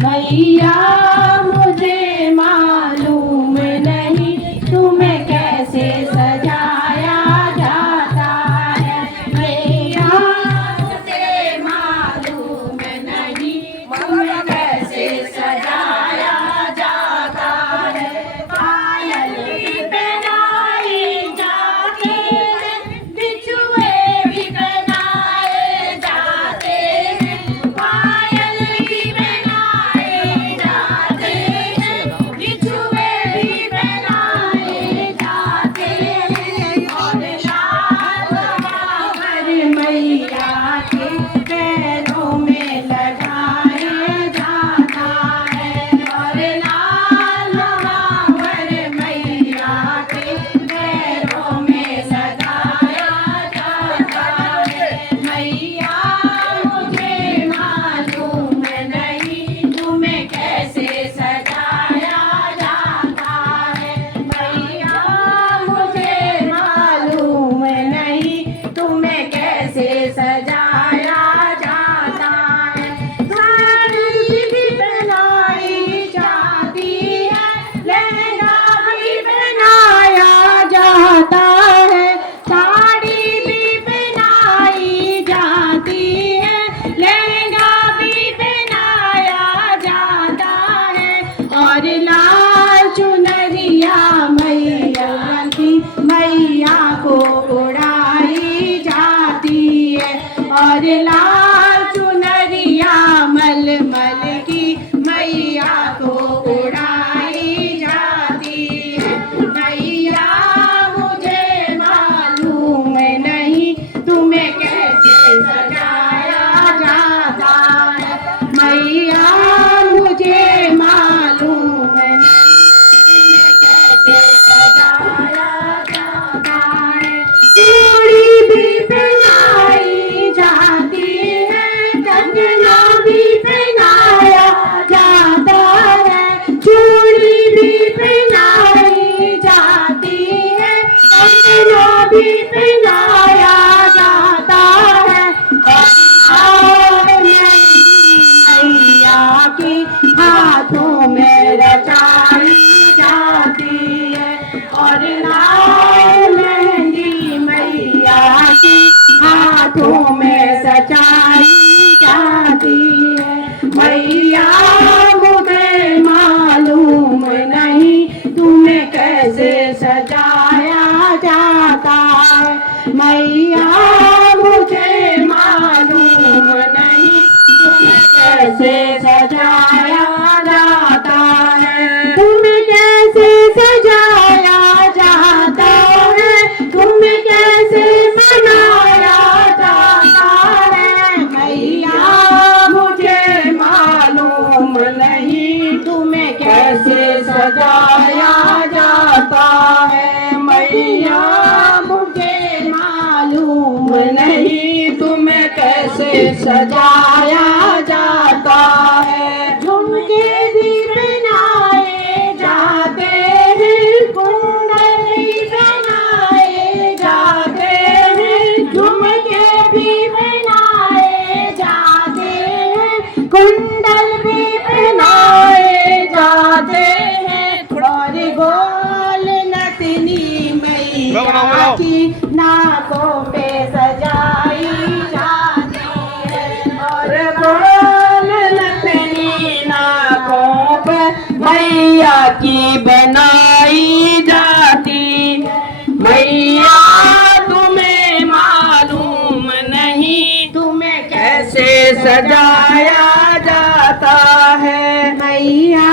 मैया मुझे मालूम नहीं तुम्हें कैसे सजाया जाता है। मैया मुझे मालूम नहीं तुम्हें कैसे सजाया जाता है। पायल भी पहनाई जाती है, बिछुए भी पहनाए जाते हैं। पायल भी पहनाए जाते हैं, बिछुए भी पहनाए जाते हैं। और लाल बाबर मैया के पैरों में लगाया जाता है। और लाल बाबर मैया के पैरों में लगाया जाता है। मैया मुझे मालूम नहीं तुम्हें कैसे सजाया जाता है। मैया मुझे मालूम नहीं तुम्हें कैसे सजाया जाता है। साड़ी भी पहनाई जाती है, लहंगा भी पहनाया जाता है। साड़ी भी पहनाई जाती है, लहंगा भी पहनाया जाता है। और लाल चुनरिया मैया की मैया को उड़ाई जाती है। और लाल चुनरिया मलमल की मैया को उड़ाई जाती है। मैया मुझे मालूम नहीं तुम्हें कैसे सजाया जाता है। मैया मुझे मालूम नहीं तुम्हें कैसे सजाया जाता है। चूड़ी भी पहनाई जाती है, कंगना भी पहनाया जाता है। चूड़ी भी पहनाई जाती है, कंगना भी पहनाया जाता है। और मेहंदी मैया के हाथों में रचाई जाती है। और लाल मेहंदी मैया के हाथों में सजाई जाती है। मैया मुझे मालूम नहीं तुम्हें कैसे सजाया जाता है। मैया मुझे मालूम नहीं तुम्हें कैसे सजाया जाता है। तुम्हें कैसे सजाया जाता है, तुम्हें कैसे मनाया जाता है। मैया मुझे मालूम नहीं तुम्हें कैसे सजाया जाता है। मैया मुझे मालूम नहीं तुम्हें कैसे सजाया जाता है। झुमके भी पहनाए जाते हैं, कुंडल भी पहनाए जाते हैं। झुमके भी पहनाए जाते हैं, कुंडल भी पहनाए जाते हैं। और गोल नथनी मैया की नाकों पे सजाई जाती है। और गोल नथनी नाकों पे मैया की बनाई जाती। मैया तुम्हें मालूम नहीं तुम्हें कैसे सजाया जाता है। मैया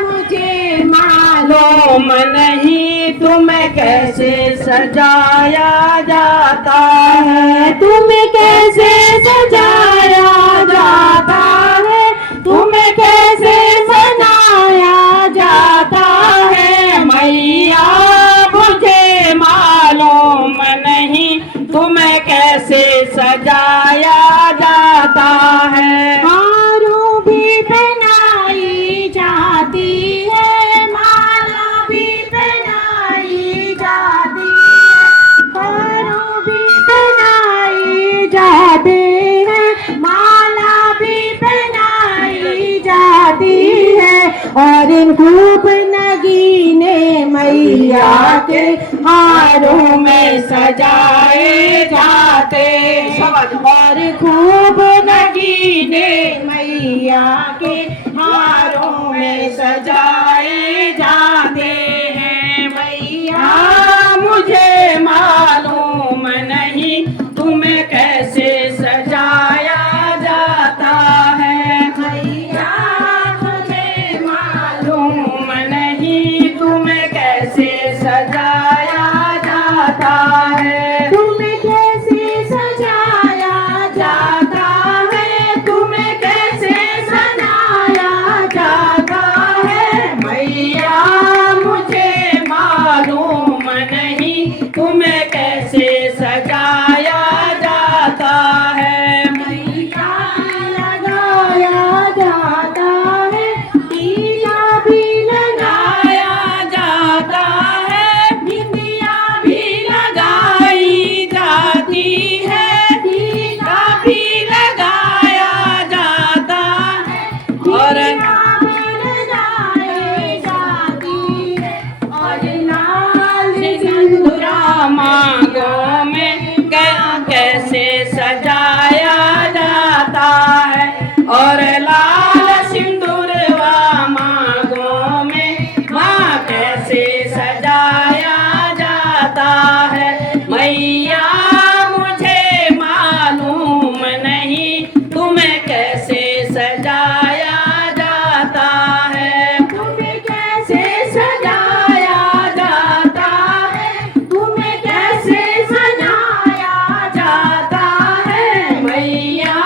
मुझे मालूम नहीं तुम्हें कैसे सजाया जाता है। तुम्हें कैसे सजाया जाता है, तुम्हें कैसे मनाया जाता है। मैया मुझे मालूम नहीं तुम्हें कैसे सजाया जाता है। हारों भी पहनाई जाती है, माला भी पहनाई जाती है। हारों भी पहनाई जाती है, जाती है। और खूब नगीने मैया के हारों में सजाए जाते हैं। और खूब नगीने मैया के हारों में सजाए जाते हैं। मैया मुझे मालूम नहीं तुम्हें कैसे सजाया जाता है। मैया मुझे मालूम नहीं तुम्हें कैसे सजाया जाता है। तुम्हें कैसे सजाया जाता है, तुम्हें कैसे सजाया जाता है। मैया मुझे मालूम नहीं तुम्हें कैसे सजाया जाता है। मैया लगाया जाता है, टीका भी लगाया जाता है, बिंदिया भी लगाई जाती है, टीका भी लगाया जाता है, और मांगों में कैसे सजाया जाता है। और लाल सिंदूरवा मांगों में माँ कैसे सजाया जाता है। मैया मुझे मालूम नहीं तुम्हें कैसे सजाया जाता है। तुम्हें कैसे सजाया जाता है, तुम्हें कैसे सजाया जाता है। मैया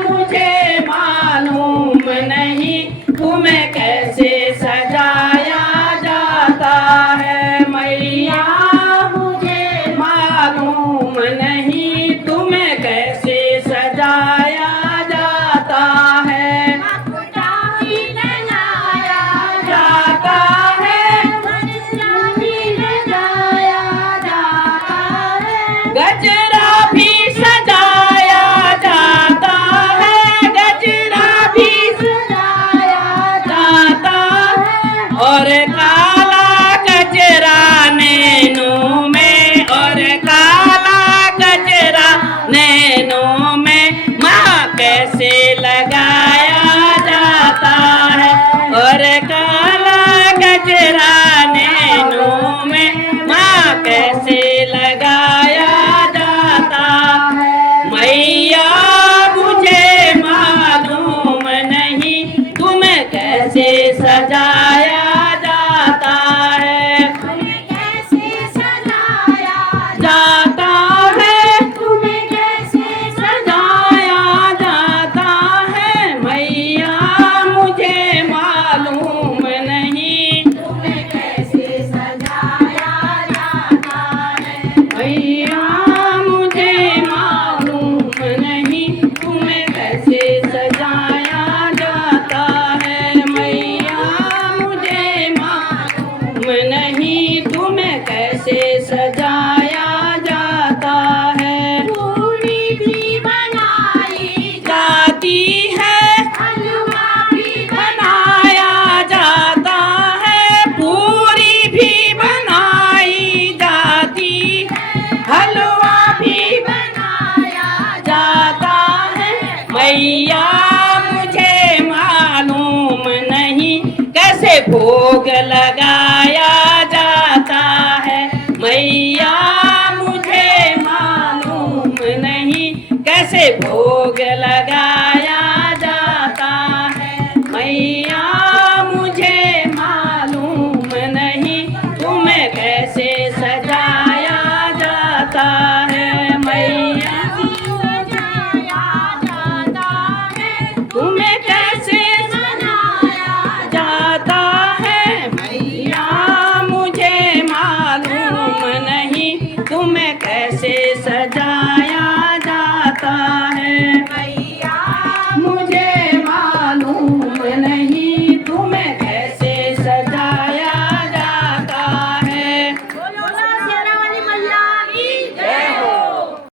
मुझे मालूम नहीं तुम्हें कैसे सजाया जाता है। मैया मुझे मालूम नहीं तुम्हें कैसे सजाया जाता है। जाता है, गजरा भी सजाया जाता है, गजरा भी सजाया जाता है। और काला गजरा नैनों में, और काला गजरा नैनों में माँ कैसे लगाया जाता है। और काला गजरा नैनों में माँ कैसे लगाया जाता है। मैया मुझे मालूम नहीं तुम्हें कैसे सजाया जाता है। तुम्हें कैसे सजाया जाता है, तुम्हें कैसे सजाया जाता है। मैया मुझे मालूम नहीं तुम्हें कैसे सजाया जाता है। मैया मुझे मालूम नहीं तुम्हें कैसे सजाया जाता है। मैया मुझे मालूम नहीं तुम्हें कैसे सजाया जाता है। पूरी भी बनाई जाती है, हलवा भी बनाया जाता है, पूरी भी बनाई जाती है, हलवा भी बनाया जाता है। मैया मुझे मालूम नहीं कैसे भोग लगा